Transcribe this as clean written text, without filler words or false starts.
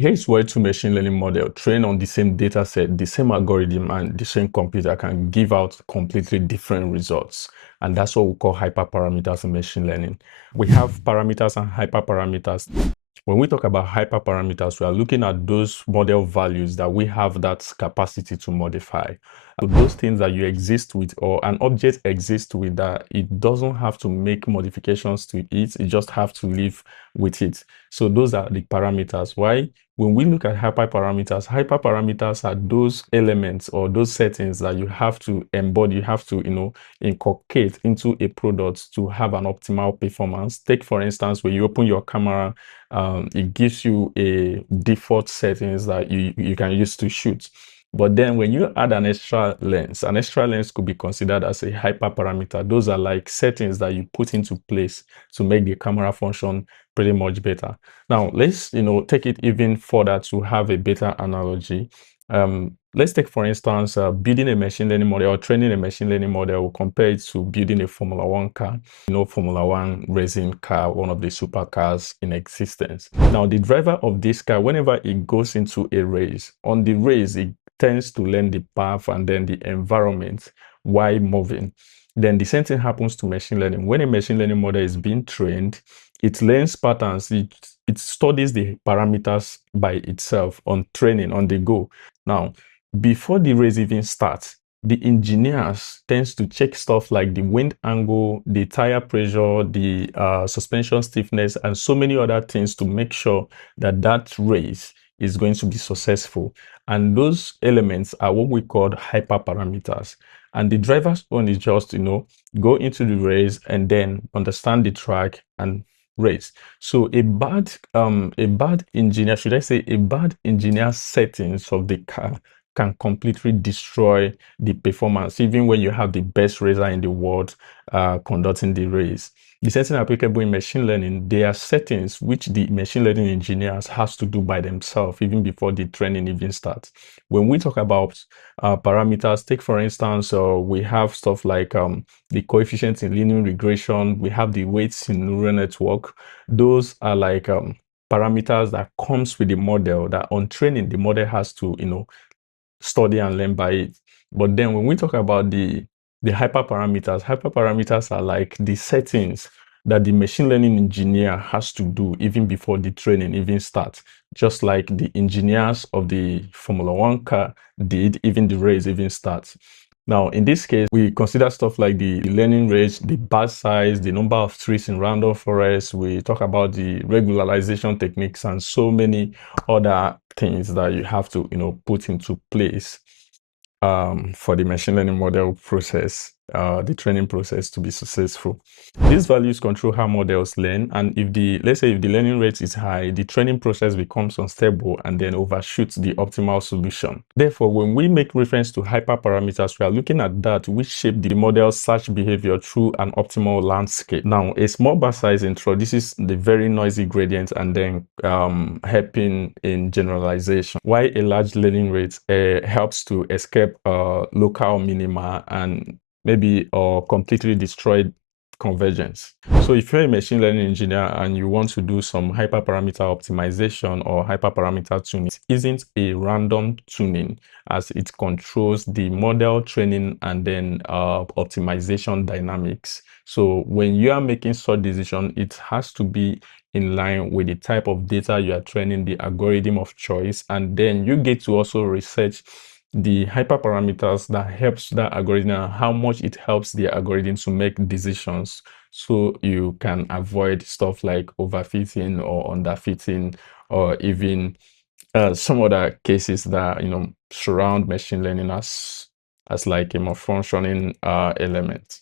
here's where two machine learning model trained on the same data set, the same algorithm, and the same computer can give out completely different results. And that's what we call hyperparameters in machine learning. We have parameters and hyperparameters. When we talk about hyperparameters, we are looking at those model values that we have that capacity to modify. So those things that you exist with or an object exists with that it doesn't have to make modifications to it, it just have to live with it. So those are the parameters. Why? When we look at hyperparameters are those elements or those settings that you have to embody, you have to, inculcate into a product to have an optimal performance. Take, for instance, when you open your camera, it gives you a default settings that you can use to shoot. But then when you add an extra lens could be considered as a hyperparameter. Those are like settings that you put into place to make the camera function pretty much better. Now, let's, take it even further to have a better analogy. Let's take, for instance, building a machine learning model or training a machine learning model. We'll compare it to building a Formula One car. Formula One racing car, one of the supercars in existence. Now, the driver of this car, whenever it goes into a race, on the race, it tends to learn the path and then the environment while moving. Then the same thing happens to machine learning. When a machine learning model is being trained, it learns patterns, it studies the parameters by itself on training, on the go. Now, before the race even starts, the engineers tends to check stuff like the wind angle, the tire pressure, the suspension stiffness, and so many other things to make sure that that race is going to be successful. And those elements are what we call hyperparameters. And the driver's own is just, go into the race and then understand the track and race. So a bad engineer, should I say a bad engineer settings of the car can completely destroy the performance, even when you have the best racer in the world conducting the race. The setting applicable in machine learning, there are settings which the machine learning engineers has to do by themselves even before the training even starts. When we talk about parameters, take for instance, we have stuff like the coefficients in linear regression, we have the weights in neural network. Those are like parameters that comes with the model that on training, the model has to, study and learn by it. But then when we talk about the hyperparameters are like the settings that the machine learning engineer has to do even before the training even starts, just like the engineers of the Formula One car did even the race even starts. Now, in this case, we consider stuff like the learning rate, the batch size, the number of trees in random forest. We talk about the regularization techniques and so many other things that you have to, put into place for the machine learning model process, the training process to be successful. These values control how models learn, and let's say if the learning rate is high, the training process becomes unstable and then overshoots the optimal solution. Therefore, when we make reference to hyperparameters, we are looking at that which shape the model's search behavior through an optimal landscape. Now, a small batch size introduces the very noisy gradient and then helping in generalization, while a large learning rate helps to escape local minima and maybe completely destroy convergence. So if you're a machine learning engineer and you want to do some hyperparameter optimization or hyperparameter tuning, it isn't a random tuning as it controls the model training and then optimization dynamics. So when you are making such decision, it has to be in line with the type of data you are training the algorithm of choice, and then you get to also research the hyperparameters that helps that algorithm and how much it helps the algorithm to make decisions, so you can avoid stuff like overfitting or underfitting or even some other cases that surround machine learning as like a more functioning element.